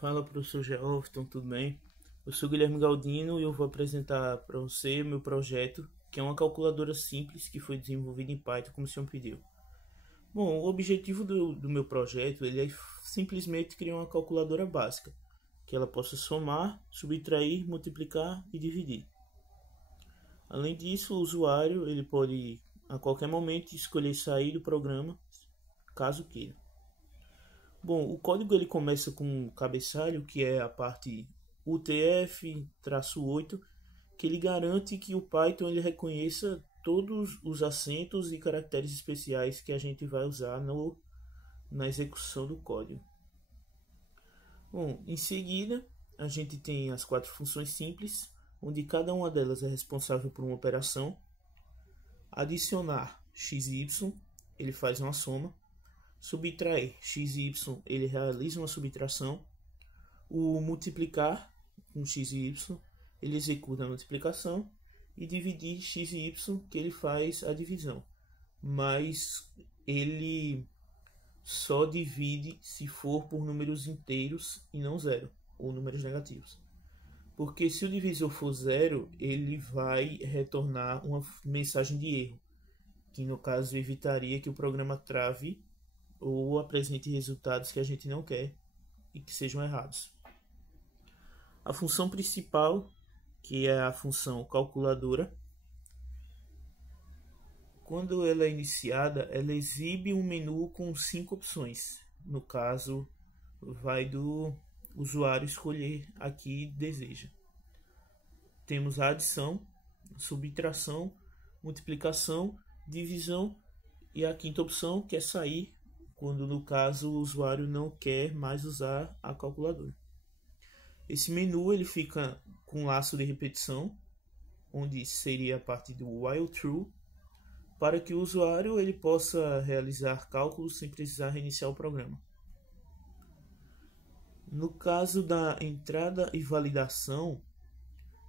Fala, professor Geófton, tudo bem? Eu sou Guilherme Galdino e eu vou apresentar para você o meu projeto, que é uma calculadora simples que foi desenvolvida em Python, como o senhor pediu. Bom, o objetivo do meu projeto ele é simplesmente criar uma calculadora básica, que ela possa somar, subtrair, multiplicar e dividir. Além disso, o usuário ele pode a qualquer momento escolher sair do programa, caso queira. Bom, o código ele começa com um cabeçalho, que é a parte UTF-8, que ele garante que o Python ele reconheça todos os acentos e caracteres especiais que a gente vai usar na execução do código. Bom, em seguida, a gente tem as quatro funções simples, onde cada uma delas é responsável por uma operação. Adicionar xy, ele faz uma soma. Subtrair xy, ele realiza uma subtração. O multiplicar com xy, ele executa a multiplicação. E dividir xy, que ele faz a divisão. Mas ele só divide se for por números inteiros e não zero, ou números negativos. Porque se o divisor for zero, ele vai retornar uma mensagem de erro, que no caso evitaria que o programa trave ou apresente resultados que a gente não quer e que sejam errados. A função principal, que é a função calculadora, quando ela é iniciada, ela exibe um menu com 5 opções. No caso, vai do usuário escolher a que deseja. Temos a adição, subtração, multiplicação, divisão e a quinta opção, que é sair, quando no caso o usuário não quer mais usar a calculadora. Esse menu ele fica com um laço de repetição, onde seria a parte do while true, para que o usuário ele possa realizar cálculos sem precisar reiniciar o programa. No caso da entrada e validação,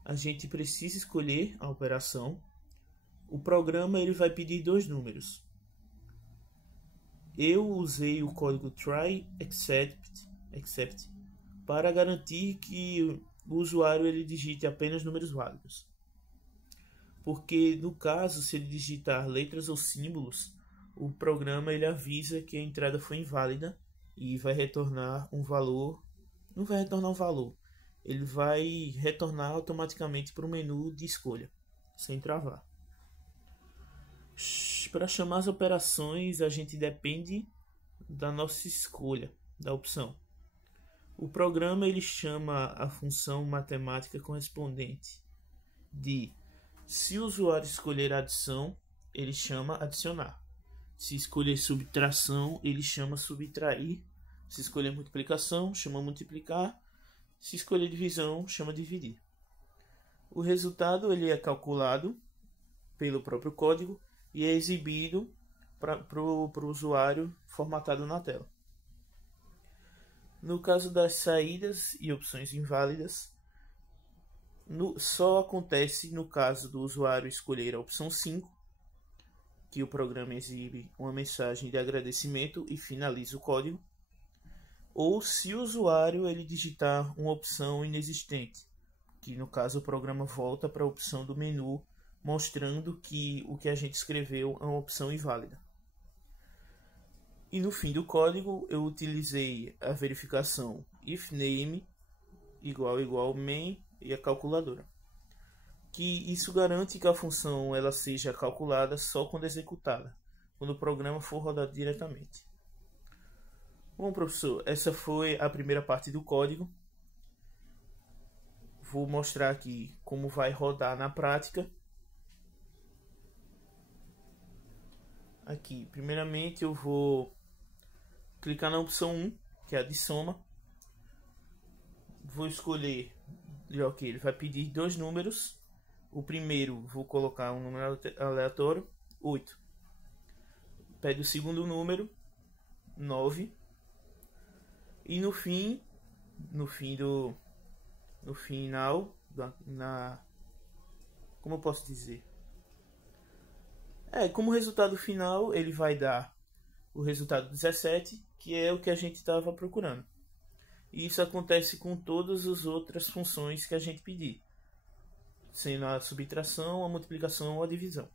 a gente precisa escolher a operação. O programa ele vai pedir dois números. Eu usei o código try except para garantir que o usuário ele digite apenas números válidos. Porque no caso, se ele digitar letras ou símbolos, o programa ele avisa que a entrada foi inválida e vai retornar um valor. Não vai retornar um valor, ele vai retornar automaticamente para o menu de escolha, sem travar. Para chamar as operações, a gente depende da nossa escolha, da opção. O programa ele chama a função matemática correspondente de, se o usuário escolher adição, ele chama adicionar. Se escolher subtração, ele chama subtrair. Se escolher multiplicação, chama multiplicar. Se escolher divisão, chama dividir. O resultado ele é calculado pelo próprio código e é exibido para o usuário formatado na tela. No caso das saídas e opções inválidas, só acontece no caso do usuário escolher a opção 5, que o programa exibe uma mensagem de agradecimento e finaliza o código, ou se o usuário ele digitar uma opção inexistente, que no caso o programa volta para a opção do menu, mostrando que o que a gente escreveu é uma opção inválida. E no fim do código eu utilizei a verificação if name igual main e a calculadora, que isso garante que a função ela seja calculada só quando executada, quando o programa for rodado diretamente. Bom, professor, essa foi a primeira parte do código. Vou mostrar aqui como vai rodar na prática. Aqui, primeiramente eu vou clicar na opção 1, que é a de soma. Vou escolher, ok, ele vai pedir dois números. O primeiro vou colocar um número aleatório, 8. Pede o segundo número, 9. E no final, como eu posso dizer? Como resultado final, ele vai dar o resultado 17, que é o que a gente estava procurando. E isso acontece com todas as outras funções que a gente pedir, sendo a subtração, a multiplicação ou a divisão.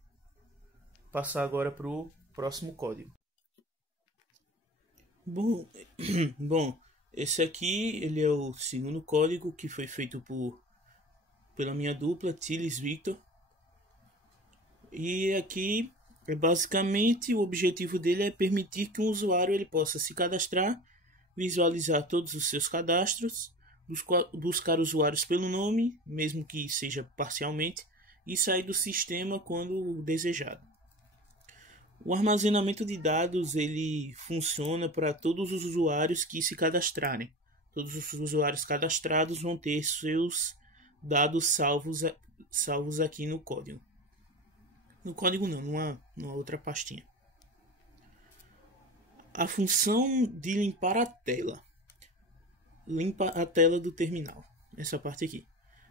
Passar agora para o próximo código. Bom, bom, esse aqui ele é o segundo código que foi feito pela minha dupla, Tilis Victor. E aqui, basicamente, o objetivo dele é permitir que um usuário ele possa se cadastrar, visualizar todos os seus cadastros, buscar usuários pelo nome, mesmo que seja parcialmente, e sair do sistema quando desejado. O armazenamento de dados ele funciona para todos os usuários que se cadastrarem. Todos os usuários cadastrados vão ter seus dados salvos aqui no código. No código não, numa outra pastinha. A função de limpar a tela. Limpa a tela do terminal. Essa parte aqui.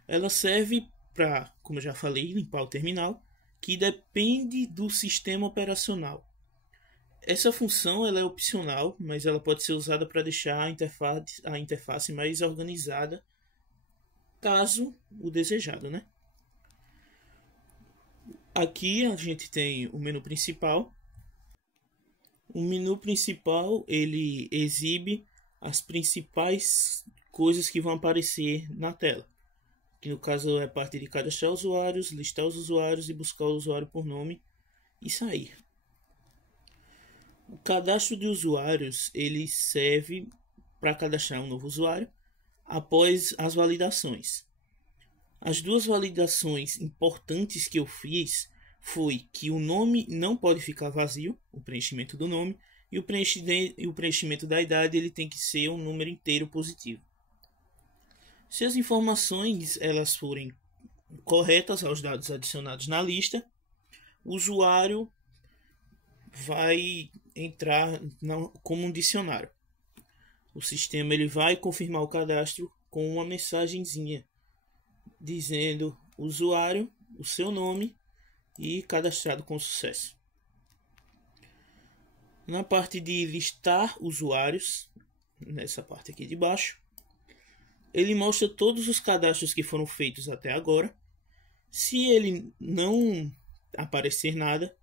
Ela serve para, como eu já falei, limpar o terminal, que depende do sistema operacional. Essa função ela é opcional, mas ela pode ser usada para deixar a interface mais organizada, caso o desejado, né? Aqui a gente tem o menu principal. O menu principal ele exibe as principais coisas que vão aparecer na tela. Que no caso é a parte de cadastrar usuários, listar os usuários e buscar o usuário por nome e sair. O cadastro de usuários ele serve para cadastrar um novo usuário após as validações. As duas validações importantes que eu fiz foi que o nome não pode ficar vazio, o preenchimento do nome, e o preenchimento da idade ele tem que ser um número inteiro positivo. Se as informações elas forem corretas aos dados adicionados na lista, o usuário vai entrar como um dicionário. O sistema ele vai confirmar o cadastro com uma mensagenzinha dizendo usuário, o seu nome e cadastrado com sucesso. Na parte de listar usuários, nessa parte aqui de baixo, ele mostra todos os cadastros que foram feitos até agora. Se ele não aparecer nada,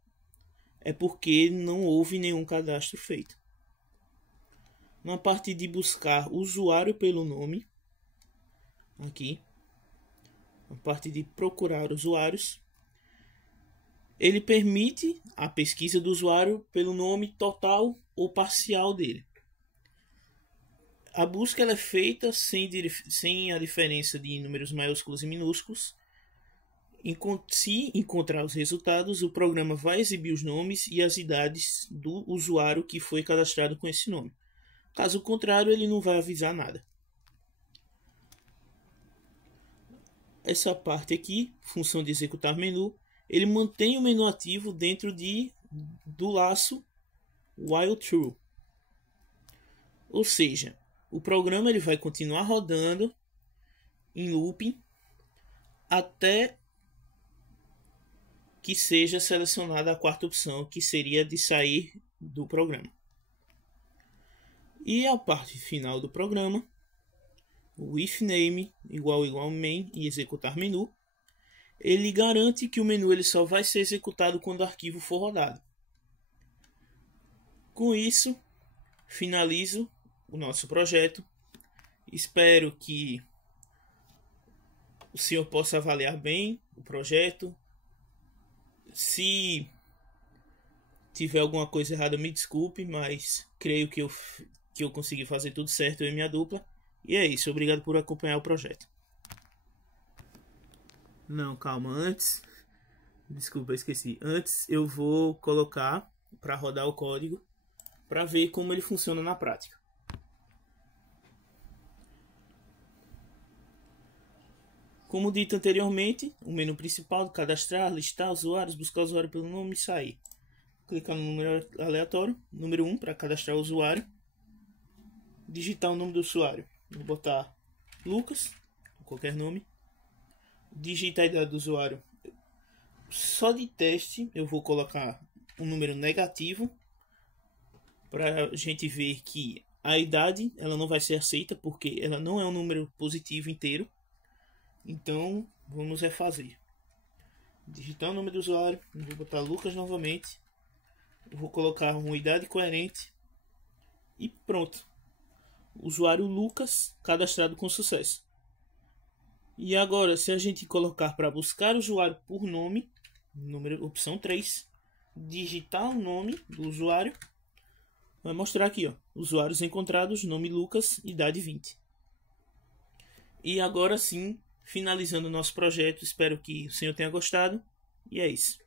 é porque não houve nenhum cadastro feito. Na parte de buscar usuário pelo nome, aqui, na parte de procurar usuários, ele permite a pesquisa do usuário pelo nome total ou parcial dele. A busca ela é feita sem a diferença de números maiúsculos e minúsculos. Se encontrar os resultados, o programa vai exibir os nomes e as idades do usuário que foi cadastrado com esse nome. Caso contrário, ele não vai avisar nada. Essa parte aqui, função de executar menu, ele mantém o menu ativo dentro do laço while true. Ou seja, o programa ele vai continuar rodando em looping até que seja selecionada a quarta opção, que seria de sair do programa. E a parte final do programa, o if name igual main e executar menu, ele garante que o menu ele só vai ser executado quando o arquivo for rodado. Com isso, finalizo o nosso projeto. Espero que o senhor possa avaliar bem o projeto. Se tiver alguma coisa errada, me desculpe, mas creio que eu consegui fazer tudo certo, eu e minha dupla. E é isso, obrigado por acompanhar o projeto. Não, calma, desculpa, esqueci. Antes eu vou colocar para rodar o código para ver como ele funciona na prática. Como dito anteriormente, o menu principal, cadastrar, listar usuários, buscar o usuário pelo nome e sair. Clicar no número aleatório, número 1 para cadastrar o usuário. Digitar o nome do usuário. Vou botar Lucas, qualquer nome. Digitar a idade do usuário. Só de teste eu vou colocar um número negativo para a gente ver que A idade ela não vai ser aceita porque ela não é um número positivo inteiro. Então vamos refazer. Digitar o nome do usuário, eu vou botar Lucas novamente. Eu vou colocar uma idade coerente e pronto. Usuário Lucas cadastrado com sucesso. E agora, se a gente colocar para buscar usuário por nome, número opção 3, digitar o nome do usuário, vai mostrar aqui, ó, usuários encontrados, nome Lucas, idade 20. E agora sim, finalizando o nosso projeto, espero que o senhor tenha gostado. E é isso.